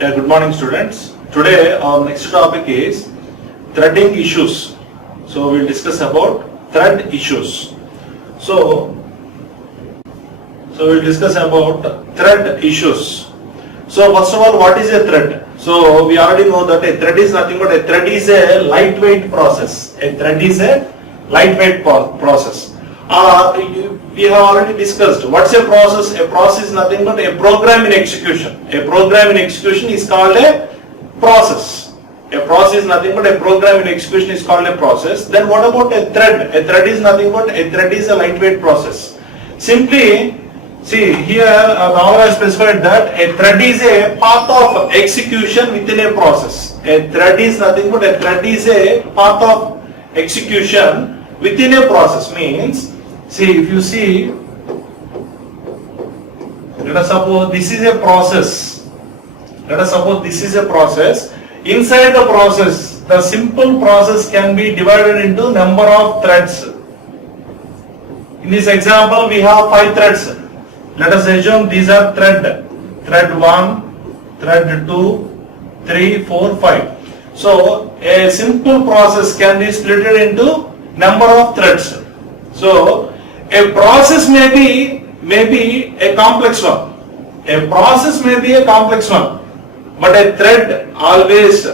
Yeah, good morning students. Today our next topic is threading issues. So we'll discuss about thread issues. So we'll discuss about thread issues. So first of all, what is a thread? So we already know that a thread is nothing but a thread is a lightweight process. A thread is a lightweight process. We have already discussed what's a process. A process is nothing but a program in execution. A program in execution is called a process. A process is nothing but a program in execution is called a process. Then what about a thread? A thread is nothing but a thread is a lightweight process. Simply, see here now I specified that a thread is a path of execution within a process. A thread is nothing but a thread is a path of execution within a process. Means, see, if you see, let us suppose this is a process. Let us suppose this is a process. Inside the process, the simple process can be divided into number of threads. In this example, we have 5 threads. Let us assume these are thread 1, thread 2, 3, 4, 5. So a simple process can be split into number of threads. So a process may be a complex one. A process may be a complex one, but a thread always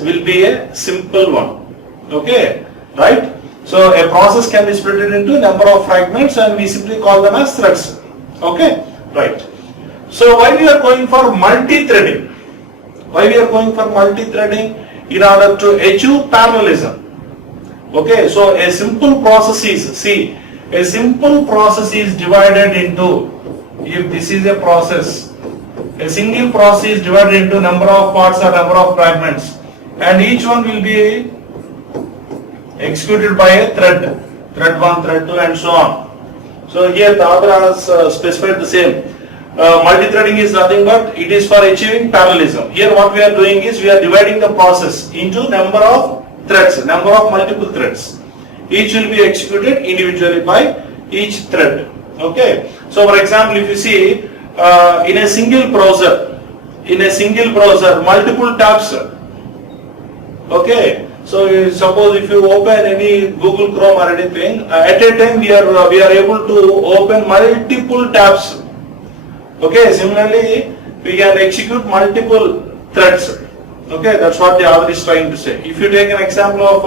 will be a simple one. Okay, right? So a process can be split into number of fragments and we simply call them as threads. Okay, right. So why we are going for multi-threading? Why we are going for multi-threading? In order to achieve parallelism. Okay, so a simple process is, see, a simple process is divided into, if this is a process, a single process is divided into number of parts or number of fragments, and each one will be executed by a thread 1, thread 2 and so on. So here the author has specified the same. Multi-threading is nothing but it is for achieving parallelism. Here what we are doing is we are dividing the process into number of threads, number of multiple threads. Each will be executed individually by each thread. Okay. So for example, if you see in a single browser, multiple tabs. Okay. So suppose if you open any Google Chrome or anything, at a time we are able to open multiple tabs. Okay. Similarly, we can execute multiple threads. Okay, that's what the author is trying to say. If you take an example of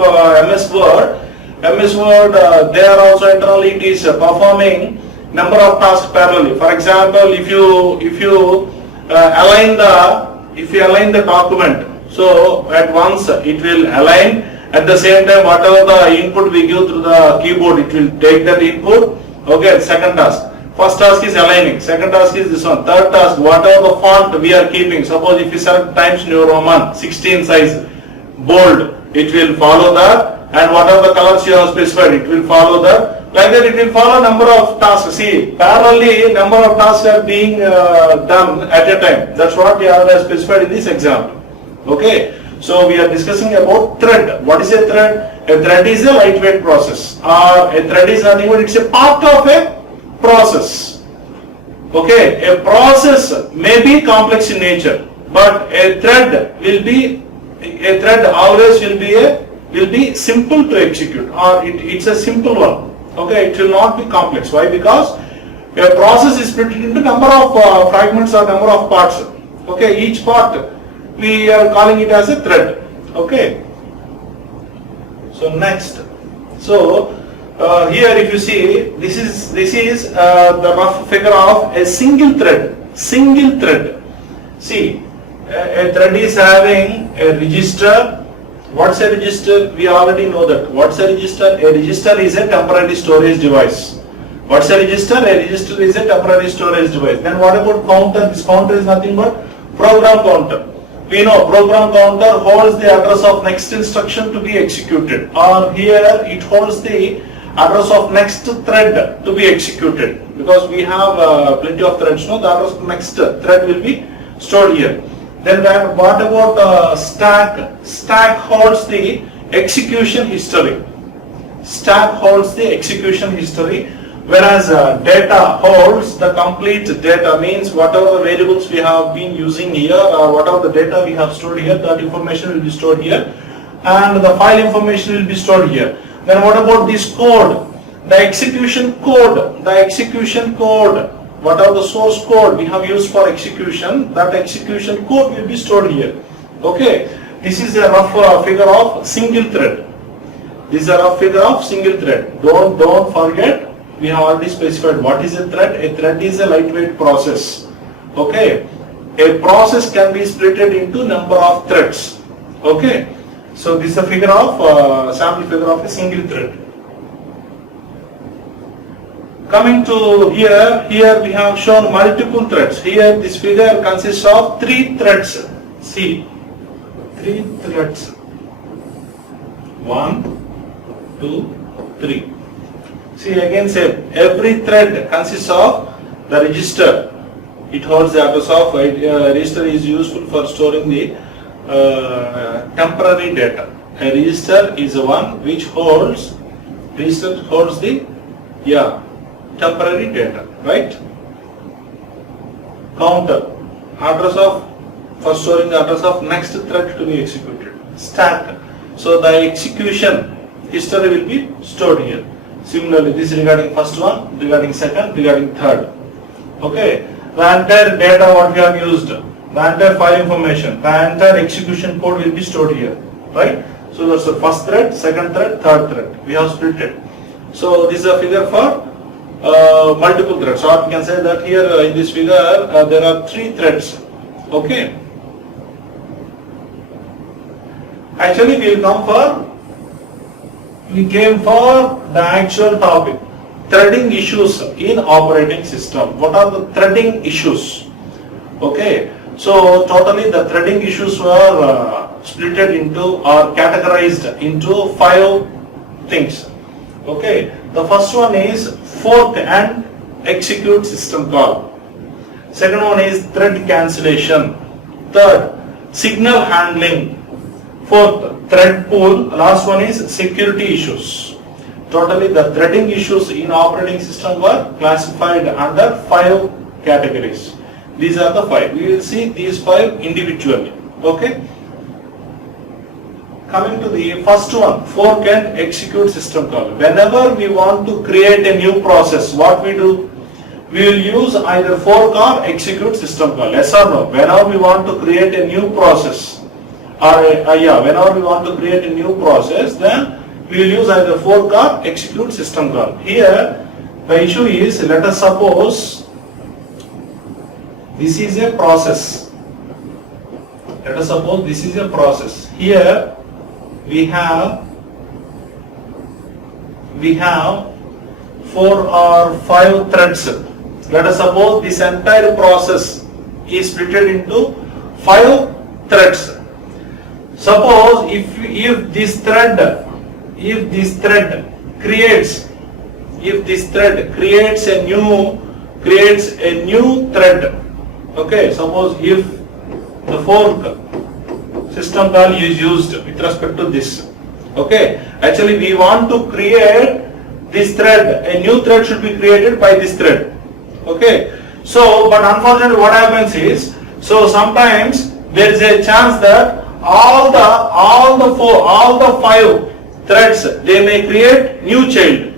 MS Word, there also internally it is performing number of tasks parallelly. For example, if you align the document, so at once it will align. At the same time, whatever the input we give through the keyboard, it will take that input. Okay, second task. First task is aligning, second task is this one, third task, whatever the font we are keeping, suppose if you select Times New Roman 16 size bold, it will follow that, and whatever the colors you have specified, it will follow that. Like that it will follow number of tasks. See, parallelly number of tasks are being done at a time. That's what we have specified in this example. Okay, so we are discussing about thread. What is a thread? A thread is a lightweight process, or a thread is nothing but it's a part of a process. Okay, a process may be complex in nature, but a thread always will be simple to execute, or it's a simple one. Okay, it will not be complex. Why? Because a process is split into number of fragments or number of parts. Okay, each part we are calling it as a thread. Okay. So next, here if you see, this is the rough figure of a single thread. See, a thread is having a register. What's a register? We already know that. What's a register? A register is a temporary storage device. What's a register? A register is a temporary storage device. Then what about counter? This counter is nothing but program counter. We know program counter holds the address of next instruction to be executed, or here it holds the address of next thread to be executed, because we have plenty of threads. No, the address of next thread will be stored here. Then what about stack? Stack holds the execution history. Stack holds the execution history, Whereas data holds the complete data, means whatever the variables we have been using here or whatever the data we have stored here, that information will be stored here, and the file information will be stored here. Then what about this code? The execution code, whatever the source code we have used for execution, that execution code will be stored here. Okay, this is a rough figure of single thread. This is a rough figure of single thread. Don't forget, we have already specified what is a thread. A thread is a lightweight process. Okay, a process can be split into number of threads. Okay, so this is a figure of sample figure of a single thread. Coming to here we have shown multiple threads. Here this figure consists of 3 threads. See, 3 threads. 1, 2, 3. See, again same. Every thread consists of the register. It holds the address of register is useful for storing the temporary data. A register is the one which holds the temporary data, right? Counter, address of, for storing the address of next thread to be executed. Stack, so the execution history will be stored here. Similarly, this regarding first one, regarding second, regarding third. Okay, the entire data what we have used, the entire file information, the entire execution code will be stored here, right? So that's the first thread, second thread, third thread. We have split it. So this is a figure for multiple threads. Or we can say that here in this figure there are 3 threads. Okay. Actually we came for the actual topic, threading issues in operating system. What are the threading issues? Okay. So totally the threading issues were splitted into or categorized into 5 things. Okay. The first one is fork and execute system call. Second one is thread cancellation. Third, signal handling. Fourth, thread pool. Last one is security issues. Totally the threading issues in operating system were classified under 5 categories. These are the 5. We will see these 5 individually. Okay. Coming to the first one, fork and execute system call. Whenever we want to create a new process, what we do? We will use either fork or execute system call. Yes or no? Whenever we want to create a new process, whenever we want to create a new process, then we will use either fork or execute system call. Here, the issue is, let us suppose this is a process. Let us suppose this is a process. Here, we have 4 or 5 threads. Let us suppose this entire process is split into 5 threads. Suppose if this thread creates a new thread. Okay, suppose if the fork system call is used with respect to this. Okay, actually we want to create this thread, a new thread should be created by this thread. Okay, so but unfortunately what happens is, so sometimes there is a chance that all the 5 threads, they may create new child.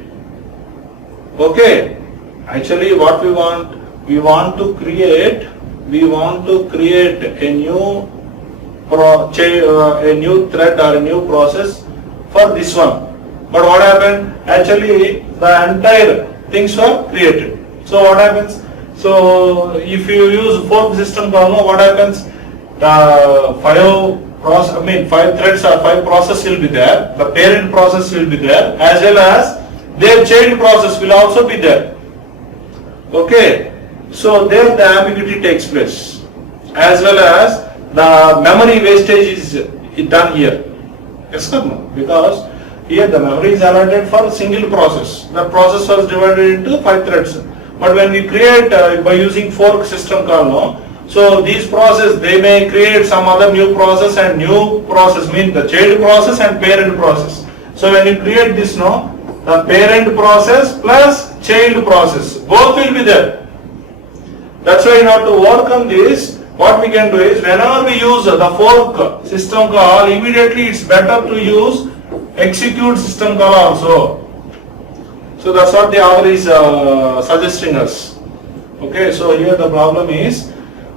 Okay, actually what we want to create a new thread or a new process for this one. But what happened? Actually, the entire things were created. So what happens? So if you use fork system call, what happens? The 5 threads or 5 process will be there. The parent process will be there, as well as their child process will also be there. Okay. So there the ambiguity takes place, as well as the memory wastage is done here. Yes or no? Because here the memory is allotted for a single process. The process was divided into 5 threads. But when we create by using fork system call, so these process, they may create some other new process, and new process means the child process and parent process. So when you create this, the parent process plus child process. Both will be there. That's why now to work on this, what we can do is whenever we use the fork system call, immediately it's better to use execute system call also. So that's what the author is suggesting us. Okay, so here the problem is,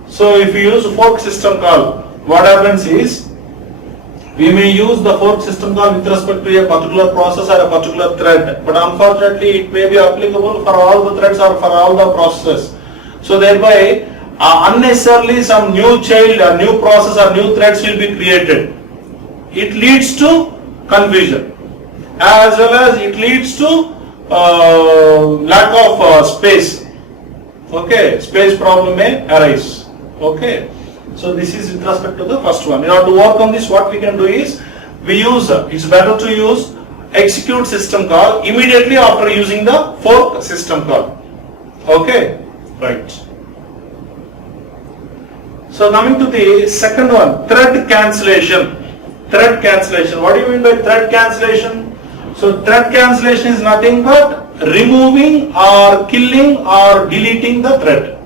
so if you use fork system call, what happens is, we may use the fork system call with respect to a particular process or a particular thread, but unfortunately it may be applicable for all the threads or for all the processes. So thereby, unnecessarily some new child, new process or new threads will be created. It leads to confusion, as well as it leads to lack of space. Okay, space problem may arise. Okay, so this is with respect to the first one. In order to work on this, what we can do is, we use, it's better to use execute system call immediately after using the fork system call. Okay, right. So coming to the second one, thread cancellation. Thread cancellation. What do you mean by thread cancellation? So thread cancellation is nothing but removing or killing or deleting the thread.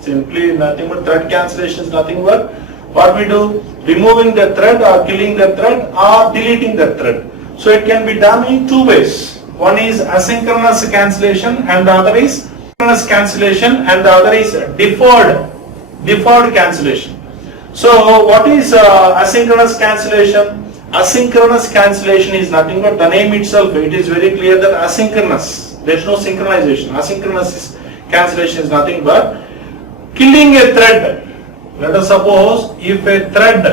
Simply nothing but thread cancellation is nothing but what we do, removing the thread or killing the thread or deleting the thread. So it can be done in two ways. One is asynchronous cancellation and the other is synchronous cancellation and the other is deferred cancellation. So what is asynchronous cancellation? Asynchronous cancellation is nothing but the name itself. It is very clear that asynchronous, there is no synchronization. Asynchronous cancellation is nothing but killing a thread. Let us suppose if a thread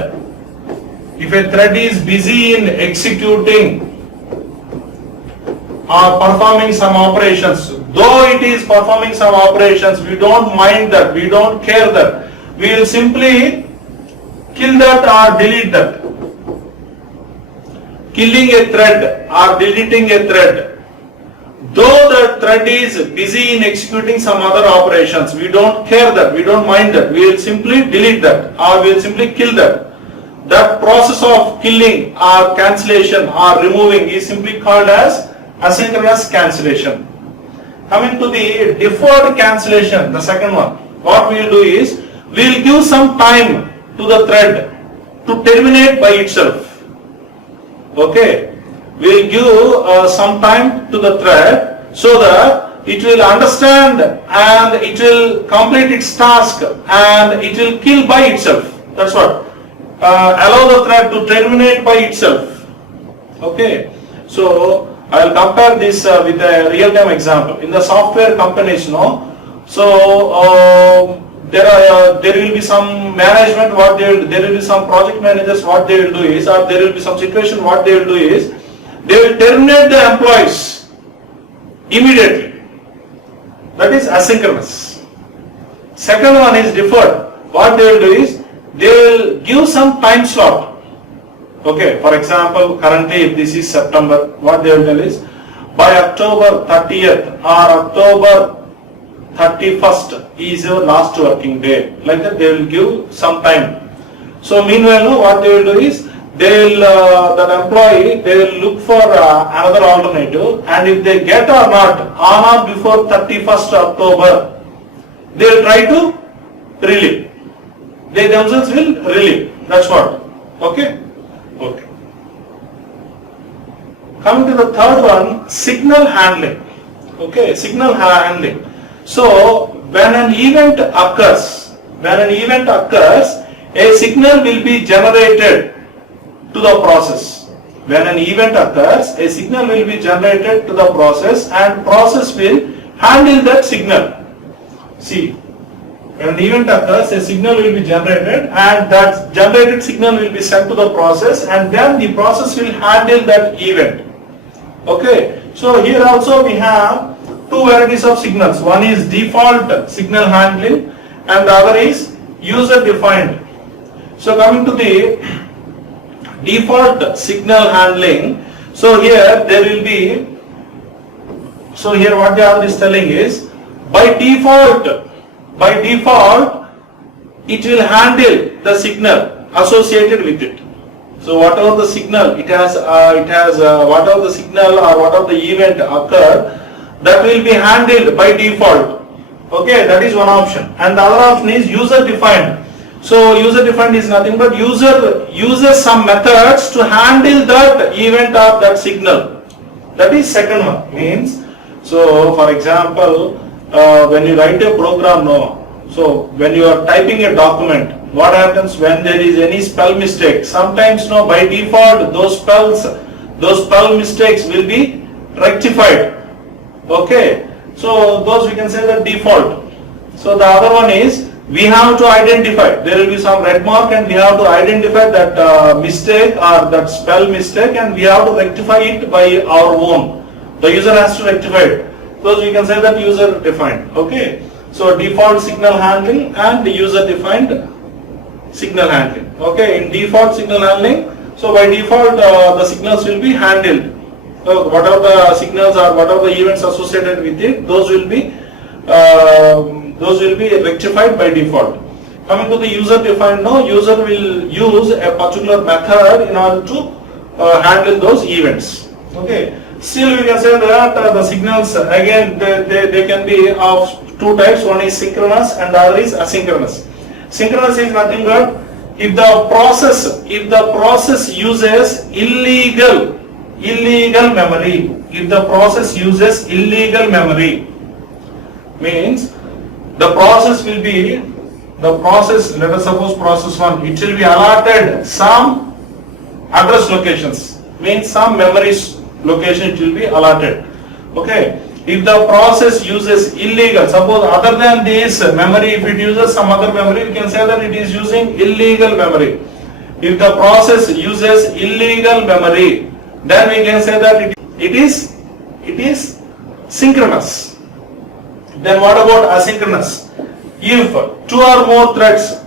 is busy in executing or performing some operations, though it is performing some operations, we don't mind that, we don't care that, we will simply kill that or delete that. Killing a thread or deleting a thread, though the thread is busy in executing some other operations, we don't care that, we don't mind that, we will simply delete that or we will simply kill that. That process of killing or cancellation or removing is simply called as asynchronous cancellation. Coming to the deferred cancellation, the second one, what we will do is, we will give some time to the thread to terminate by itself. Okay, we will give some time to the thread so that it will understand and it will complete its task and it will kill by itself. That's what. Allow the thread to terminate by itself. Okay, so I will compare this with a real-time example. In the software companies, so there will be some management, there will be some project managers, what they will do is, or there will be some situation, what they will do is, they will terminate the employees immediately. That is asynchronous. Second one is deferred. What they will do is, they will give some time slot. Okay, for example, currently if this is September, what they will tell is, by October 30th or October 31st is your last working day. Like that they will give some time. So meanwhile, what they will do is, they will, that employee, they will look for another alternative, and if they get or not, on or before 31st October, they will try to relieve. They themselves will relieve. That's what. Okay? Okay. Coming to the third one, signal handling. Okay, signal handling. So when an event occurs, a signal will be generated to the process. When an event occurs, a signal will be generated to the process and process will handle that signal. See, when an event occurs, a signal will be generated and that generated signal will be sent to the process and then the process will handle that event. Okay, so here also we have two varieties of signals. One is default signal handling and the other is user defined. So coming to the default signal handling, so here there will be, so here what the author is telling is, by default it will handle the signal associated with it. So whatever the signal whatever the signal or whatever the event occurred, that will be handled by default. Okay, that is one option. And the other option is user defined. So user defined is nothing but user uses some methods to handle that event or that signal. That is second one. Means, so for example, when you write a program, so when you are typing a document, what happens when there is any spell mistake? Sometimes by default those spell mistakes will be rectified. Okay, so those we can say the default. So the other one is we have to identify. There will be some red mark and we have to identify that mistake or that spell mistake, and we have to rectify it by our own. The user has to rectify it. Those we can say that user defined. Okay, so default signal handling and user defined signal handling. Okay, in default signal handling, so by default the signals will be handled. So whatever the signals or whatever the events associated with it, those will be rectified by default. Coming to the user defined, user will use a particular method in order to handle those events. Okay. Still we can say that the signals again they can be of two types. One is synchronous and the other is asynchronous. Synchronous is nothing but if the process uses illegal memory. If the process uses illegal memory, means the process will be let us suppose process 1, it will be allotted some address locations, means some memories location it will be allotted. Okay, if the process uses illegal, suppose other than this memory, if it uses some other memory, we can say that it is using illegal memory. If the process uses illegal memory, then we can say that it is synchronous. Then what about asynchronous? If two or more threads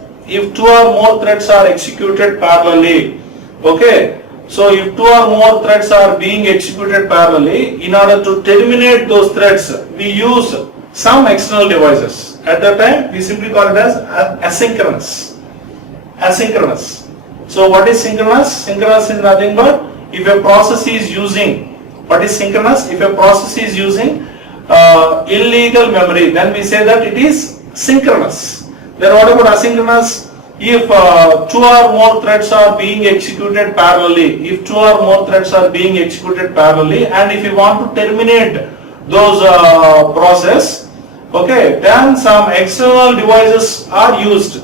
are executed parallelly, okay, so if two or more threads are being executed parallelly, in order to terminate those threads, we use some external devices. At that time, we simply call it as asynchronous. Asynchronous. So what is synchronous? Synchronous is nothing but if a process is using, what is synchronous? If a process is using illegal memory, then we say that it is synchronous. Then what about asynchronous? If two or more threads are being executed parallelly, and if you want to terminate those process, okay, then some external devices are used.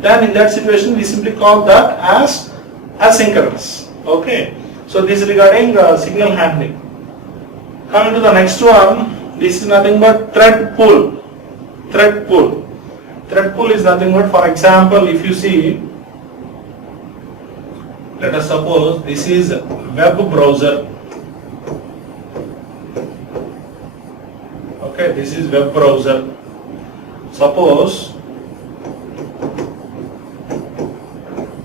Then in that situation, we simply call that as asynchronous. Okay, so this is regarding signal handling. Coming to the next one, this is nothing but thread pool. Thread pool. Thread pool is nothing but, for example, if you see, let us suppose this is web browser. Okay, this is web browser. Suppose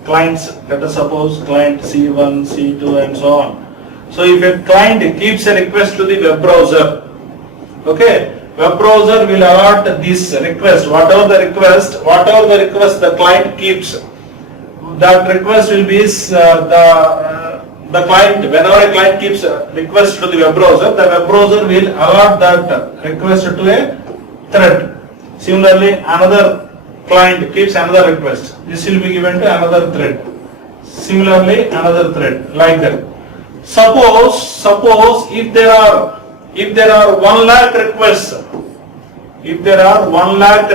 clients, let us suppose client C1, C2 and so on. So if a client keeps a request to the web browser, okay, web browser will allot this request, whatever the request the client keeps, that request will be the client, whenever a client keeps a request to the web browser, the web browser will allot that request to a thread. Similarly, another client keeps another request, this will be given to another thread. Similarly, another thread, like that. Suppose if there are 1 lakh requests, if there are 1 lakh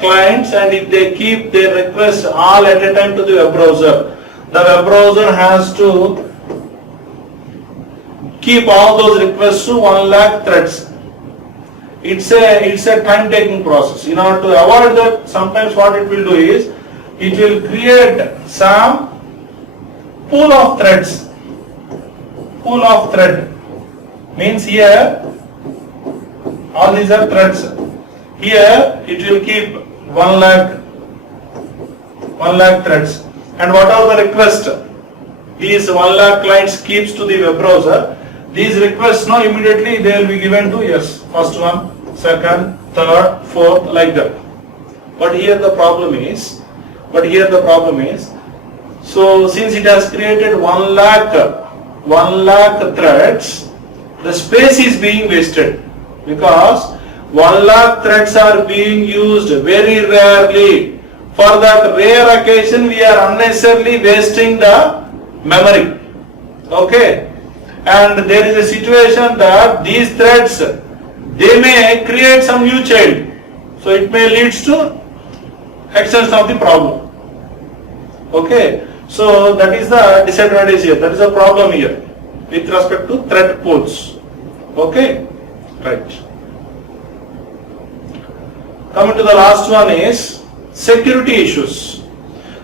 clients, and if they keep their requests all at a time to the web browser, the web browser has to keep all those requests to 1 lakh threads. It's a time-taking process. In order to avoid that, sometimes what it will do is, it will create some pool of threads. Pool of thread means here all these are threads. Here it will keep 1 lakh threads, and whatever the request these 1 lakh clients keeps to the web browser, these requests now immediately they will be given to yes, first one, second, third, fourth, like that. But here the problem is, But here the problem is, so since it has created 1 lakh threads, the space is being wasted, because 1 lakh threads are being used very rarely. For that rare occasion, we are unnecessarily wasting the memory. Okay, and there is a situation that these threads, they may create some new child, so it may lead to extension of the problem. Okay, so that is the disadvantage here, that is a problem here with respect to thread pools. Okay, right. Coming to the last one is security issues.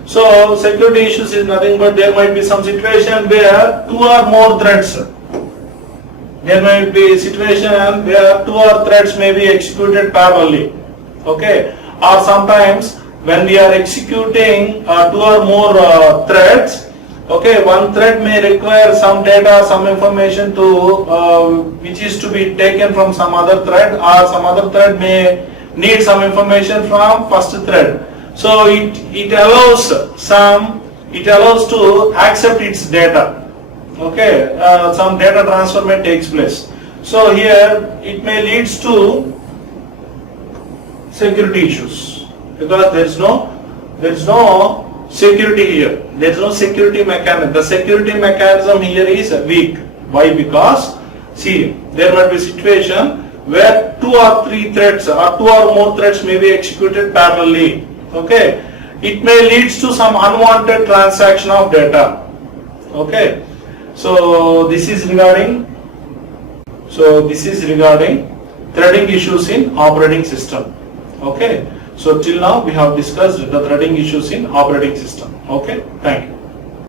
So security issues is nothing but there might be some situation where 2 or more threads, there might be a situation where 2 or threads may be executed parallelly. Okay, or sometimes when we are executing 2 or more threads, okay, one thread may require some data, some information to which is to be taken from some other thread, or some other thread may need some information from first thread. So it allows to accept its data. Okay, some data transfer may takes place. So here it may leads to security issues, because there is no security here. There is no security mechanism. The security mechanism here is weak. Why? Because see, there might be a situation where 2 or 3 threads or 2 or more threads may be executed parallelly. Okay, it may lead to some unwanted transaction of data. Okay, so this is regarding threading issues in operating system. Okay, so till now we have discussed the threading issues in operating system. Okay, thank you.